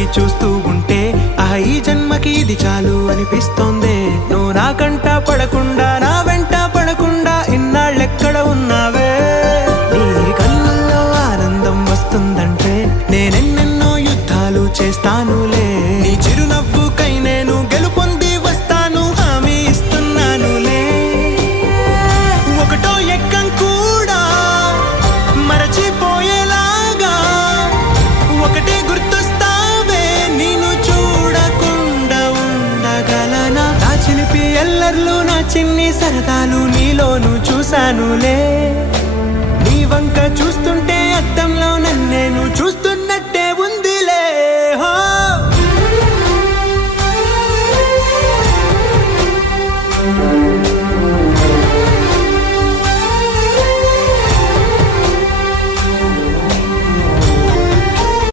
చూస్తూ ఉంటే ఈ జన్మకి ఇది చాలు అనిపిస్తోంది. నువ్వు నా కంట పడకుండా నా వెంట పడకుండా ఇన్నాళ్ళెక్కడ ఉన్నావే? నీ కళ్ళల్లో ఆనందం వస్తుందంటే నేనెన్నెన్నో యుద్ధాలు చేస్తానులే. నీ చిరునవ్వుకై నేను గెలుపొంది వస్తాను, హామీ ఇస్తున్నానులే. ఒకటో ఎక్కం కూడా మరచిపోయేలాగా ఒకటే గుర్తొస్తావే, నేను చూడకుండా ఉండగలనా? నా చిలిపి ఎల్లర్లు నా చిన్ని సరదాలు నీలోను చూశానులే. నీ వంక చూస్తుంటే అద్దంలో నన్నేను చూస్తూ